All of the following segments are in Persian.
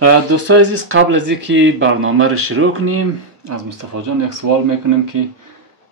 دوستان عزیز، قبل از اینکه برنامه رو شروع کنیم از مصطفی جان یک سوال میکنم که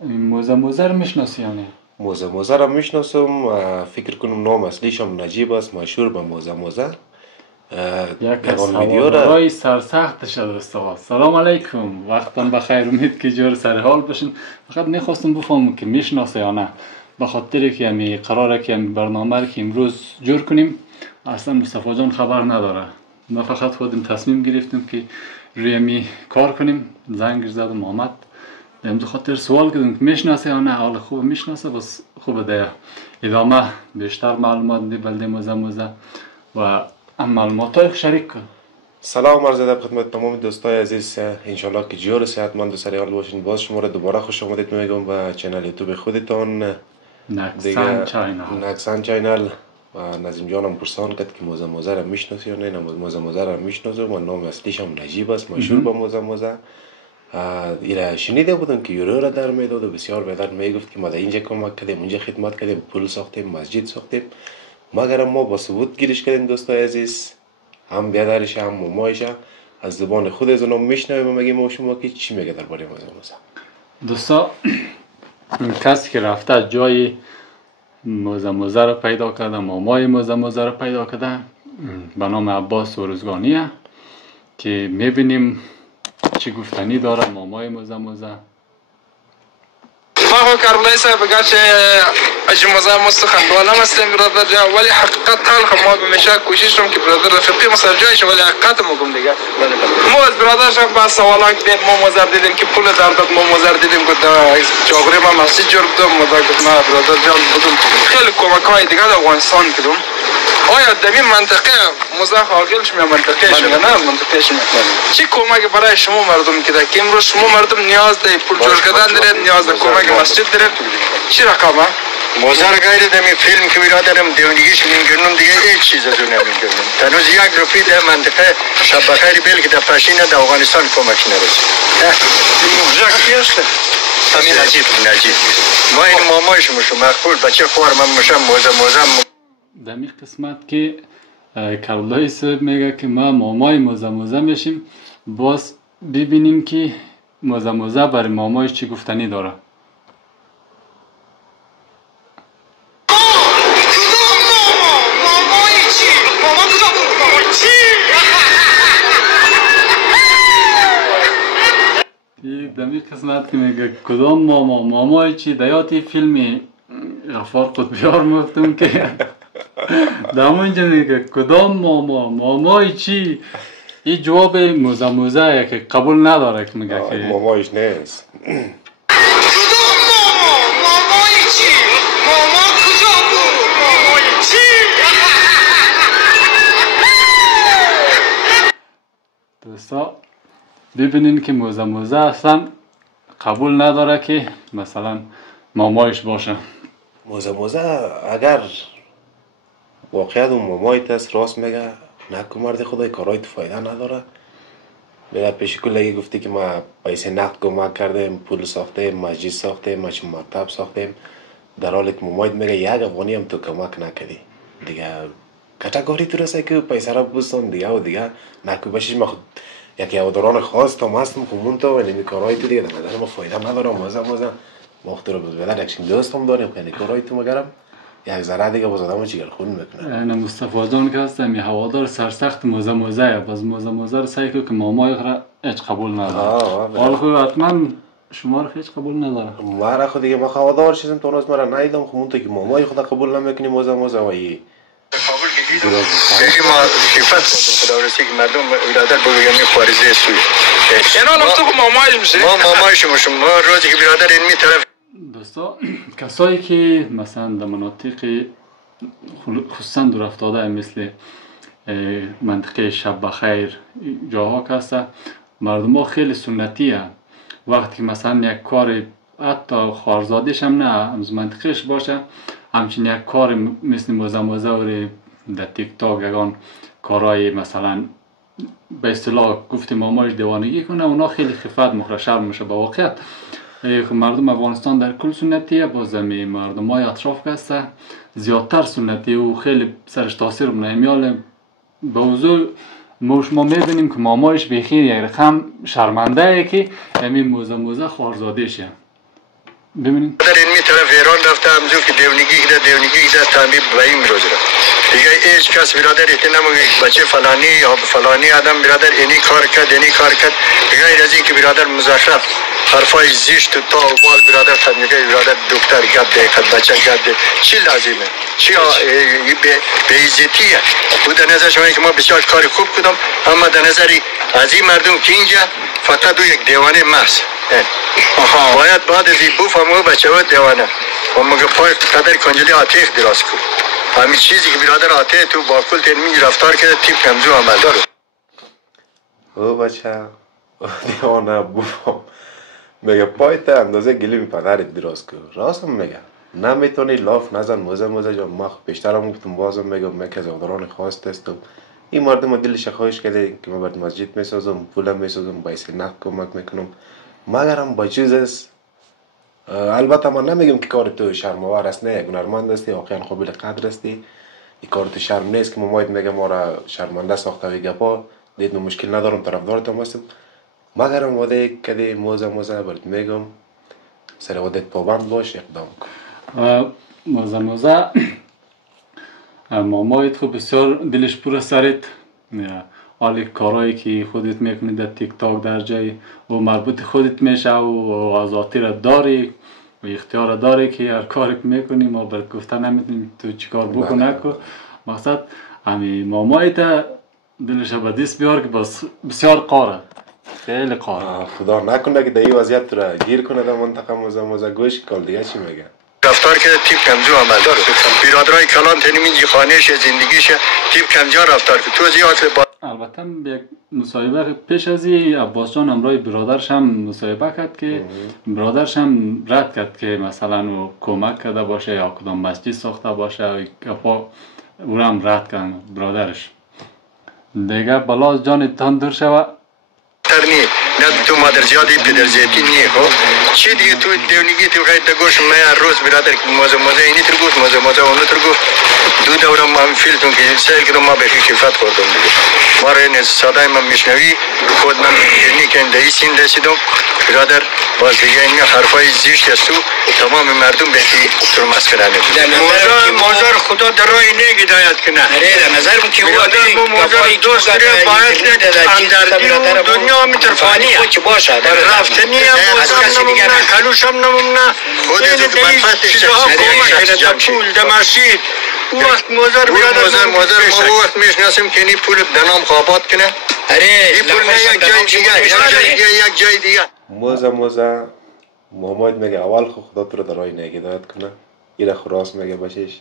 موزه رو میشناسی یا نه؟ موزه را میشناسم. فکر کنم نام اصلیشم نجیب است، مشهور به موزه. یک از هوادارهای سرسختش دوستا. سلام علیکم، وقتتان بخیر، امید که جور سر حال باشین. فقط میخواستم بفهمم که میشناسه یا نه، به خاطر که امی قراره که برنامه رو که امروز جور کنیم اصلا مصطفی جان خبر نداره. ما فقط خودم تصمیم گرفتیم که روی امی کار کنیم. زنگ زدم آمد، به خاطر سوال کردم که میشناسه یا نه. حال خوب میشناسه، بس خوبه در ادامه بیشتر معلومات دی بلده موزه و معلومات شریک کن. سلام عرض ادب خدمت تمام دوستای عزیز، انشالله که جور صحتمند و سر حال باشین. باز شما را دوباره خوش آمدید میگم به چنل یوتیوب خودتان نکسان چینل. و نظیم جانم پرسان کرد که موزه را میشناسی یا نه. موزه را میشناسم و نام اصلیشم نجیب است، مشهور به موزه. ایره شنیده بودم که یورو را در میداد و بسیار بهتر میگفت که ما در اینجا کمک کردیم، اونجا خدمت کردیم، پل ساختیم، مسجد ساختیم. مگر ما با ثبوت گیرش کردیم دوستای عزیز، هم بیادرش هم مامایش. از زبان خود از اونا میشنویم و مگه ما شما که چی میگه درباره موزه. دوستا، کسی که رفته جای موزه رو پیدا کرده، مامای موزه رو پیدا کرده، به نام عباس ورزگانیه که میبینیم چی گفتنی داره مامای موزه. ما خو کارلای صاحب گرچه اجی موزه خندوانم هستیم برادر جان، ولی حقیقت تلخ. ما همیشه کوشش کنم که برادر رفیقی مثلا جایش، ولی حقیقت میگم دیگه. ما از برادر شب با سوالان که ما موزه دیدیم که پول در داد، ما موزه دیدیم که چاغری ما مسجد جور کردم. ما گفت نه برادر جان بودم خیلی کمک های دیگه در افغانستان کردم. آیا در این منطقه موزه حاصلش می منطقهش میگه نه منطقهش میگه چی کمک برای شما مردم کده که امروز شما مردم نیاز به پول جور کردن دارید، نیاز به کمک مسجد دارید، چی رقمه؟ موزه را غیر دمی فیلم که برادرم دیونگیش میگنم دیگه هیچ چیز از اون نمیگنم. تنوز یک روپی در منطقه شب بخیر بیل که در پشین در افغانستان کمک نرسید. این موزه کی است؟ همین نجیب. ما این مامایش مشو مقبول بچه خوار من مشم موزه در این قسمت که کارلای صاحب میگه که ما مامای موزه میشیم، باز ببینیم که موزه برای مامایش چی گفتنی داره. در این قسمت که میگه کدام مامای چی، دیاتی فیلمی غفار قطبیار میفتم که در اونجا میگه کدام مامای چی. این جواب موزه که قبول نداره که میگه که مامایش نیست. کدام مامای چی؟ ماما کجا بود؟ مامای چی؟ دوستا ببینین که موزه اصلا قبول نداره که مثلا مامایش باشه. موزه اگر واقعیت اون مامایت است راست میگه، نکو مرد خدای کارهای تو فایده نداره. میره پیش کلگی گفتی که ما پیسه نقد کمک کردیم، پول ساختیم، مسجد ساختیم، مکتب ساختیم، در حالی که مامایت میگه یک افغانی هم تو کمک نکردی. دیگه کتگوری تو رسه که پیسه را بستم دیگه نکو بشیش. ما خود یکی هواداران خاص تا هستم خمون تا و نمی کارهای تو دیگه در ما فایده نداره. موزه ما خود رو بدر یکشین دوستم داریم که کارهای تو مگرم یک ذره دیگه باز آدمو جگر خون میکنه. نه مصطفی جان که هستم یه هوادار سرسخت موزه باز موزه رو سعی که مامای را هیچ قبول نداره. حالا خود حتما شما رو هیچ قبول نداره. ما را خود دیگه ما هوادار شدیم تا اوناس مرا ندیدم خمون تا که مامای خود قبول نمیکنی موزه و ای خیلی ما شفت خداورسی که مردم برادر بگویم خارجی سوی اینا تو که مامایش میشه؟ ما مامایش میشم. ما روزی که برادر این طرف دوستا، کسایی که مثلا در مناطق خصوصا دور افتاده مثل منطقه شب بخیر جاها که هسته، مردم ها خیلی سنتیه. وقتی که مثلا یک کار حتی خارزادش هم نه از منطقهش باشه، همچنین یک کار مثل موزه و در تیک تاک یگان کارهای مثلا به اصطلاح گفتیم مامایش دیوانگی کنه، اونا خیلی خفت مخرشر میشه. با واقعیت مردم افغانستان در کل سنتیه، باز مردم های اطراف هسته زیادتر سنتی و خیلی سرش تاثیر بنه. میال به حضور ما میبینیم که مامایش بخیر یک رقم شرمنده ای که همین موزه خوارزاده شه. ببینید در این طرف ایران رفته همزو که دیونگی ده تعمیر به این روز رفت دیگه هیچ کس برادر ایتی نمونه بچه فلانی یا فلانی آدم برادر اینی کار کرد غیر از این که برادر مزخرف حرفای زشت و تا و بال برادر خد میگه برادر دکتر گد ده خد بچه گد ده چی لازمه چی به عزتیه بود در نظر شما که ما بسیار کار خوب کدم اما در نظری از این مردم که اینجا فقط دو یک دیوانه محض باید بعد از این بفهمه بچه ها دیوانه و مگه پای قدر کنجلی آتیخ دراز کن همین چیزی که برادر آتیخ تو با کل تنمی رفتار کرده تیپ کمزو عمل داره او بچه دیوانه بفهم میگه پای تا اندازه گلیم پدرت دراز کن راست هم میگه نمیتونی لاف نزن موزه جا ما پیشترم گفتم بازم میگم که از اقدران خواست استم این مردم دلش خواهش کرده که ما باید مسجد میسازم پولم میسازم باعث نقد کمک میکنم مگرم با چیز است البته من نمیگم که کار تو شرم‌آور است نه هنرمند هستی واقعا قابل قدر هستی این کار تو شرم نیست که مامایت میگه ما را شرمنده ساخته و گپا دید مشکل ندارم طرفدارتم هستم مگرم وعده کردی موزه برات میگم سر وعدت پابند باش اقدام کن موزه مامایت خب بسیار دلش پر سرت حالی کارهایی که خودت میکنی در تیک تاک در جای و مربوط خودت میشه و آزادی را داری و اختیار داری که هر کاری که میکنی ما برات گفتن نمیتونیم تو چی کار بکن نکن مقصد همین مامایت دلش به دست بیار که بسیار قاره خیلی قاره خدا نکنه که در این وضعیت را گیر کنه در منطقه موزه گوش کال دیگه چی میگه رفتار که تیپ کمزو عمل داره برادرای کلان تنمی خانهش زندگیش تیپ کمزو رفتار که تو زیاد با البته یک مصاحبه پیش از این عباس جان همراه برادرش هم مصاحبه کرد که برادرش هم رد کرد که مثلا او کمک کرده باشه یا کدام مسجد ساخته باشه او را هم رد کرد برادرش دیگه بلا از جان تان دور شوه ترنی نه تو مادر زیادی پدر زیادی نیه خب چی دیگه تو دیونگی تو غیر دگوش من روز برادر که موزه اینی تر گفت موزه اونو تر گفت دو دورم هم فیلتون که سعی کردم ما به کفایت کردم دیگه ما رو این صدای من میشنوی خود من یعنی که این سین رسیدم برادر باز دیگه این حرفای زیشت است تو تمام مردم بهتی تر مسخره میکنن موزه خدا در راه نیک هدایت کنه در نظرم که برادر موزه دوست داره باید اندردی و دنیا میترفانیه که باشه رفتنی هم موزه نمونه کلوش هم نمونه خود چیزها کمک در پول در مسجد وقت موزه ما وقت میشناسیم که این پول دنام خوابات کنه این پول نه یک جای دیگه موزه محمد میگه اول خدا تو رو در راه نیک هدایت کنه این خراس میگه باشش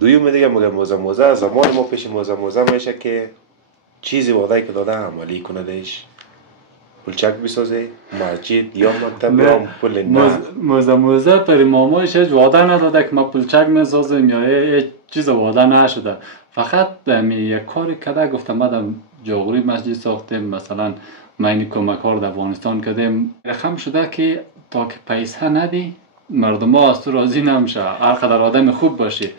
دویم دیگه میگه موزه زمان ما پیش موزه میشه که چیزی وعده که داده عملی کنه دیش پولچک بسازه مسجد یا مکتب یا پول نه موزه پر مامایش هیچ وعده نداده که ما پولچک میسازیم یا هیچ چیز وعده نشده فقط یک کاری کرده گفتم مادم جاغوری مسجد ساختیم مثلا معنی کمکار در افغانستان کردیم رقم شده که تا که پیسه ندی مردم ها از تو راضی نمیشه هر قدر آدم خوب باشی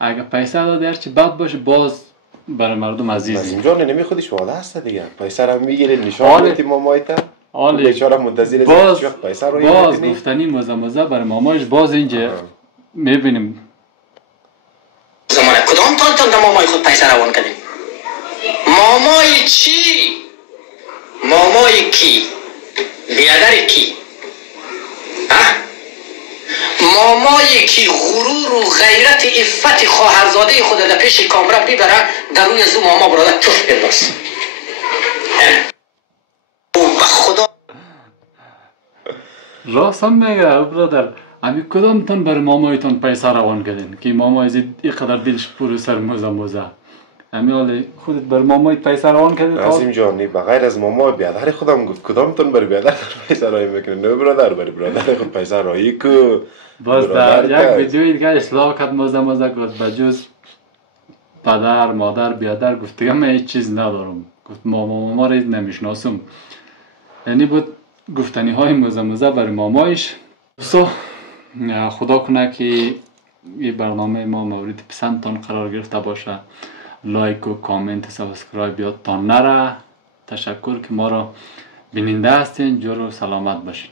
اگه پیسه داده هرچی بد باشه باز برای مردم عزیزی جان نمی خودش وعده است دیگه پیسه را میگیره نشان میدی مامایت بیچاره منتظر باز پیسه رو باز گفتنی موزه برای مامایش باز اینجا میبینیم زمان کدام تان در مامای خود پیسه روان کردیم مامای چی؟ مامای کی؟ بیادر کی؟ مامای کی غرور و غیرت عفت خواهرزاده خود در پیش کامرا بیبره در روی زو ماما برادر چوف بنداز او به خدا راست هم میگه برادر امی کدام تان بر مامایتان پیسه روان کردین که مامای زید اینقدر دلش پر سر موزه امی حالی خودت بر مامایت پیسه روان کردین عظیم جانی بغیر از ماما بیادر خودم گفت کدام تان بر بیادر پیسه رایی میکنه نه برادر بر برادر خود پیسه رایی کو باز در یک ویدیوی دیگه اصلاح کرد موزه گفت بجز پدر مادر بیادر گفت دیگه من هیچ چیز ندارم گفت ماما رو نمیشناسم یعنی بود گفتنی های موزه برای مامایش خدا کنه که این برنامه ما مورد پسندتان قرار گرفته باشه لایک و کامنت سابسکرایب یادتان نره. تشکر که ما را بیننده هستین. جور و سلامت باشین.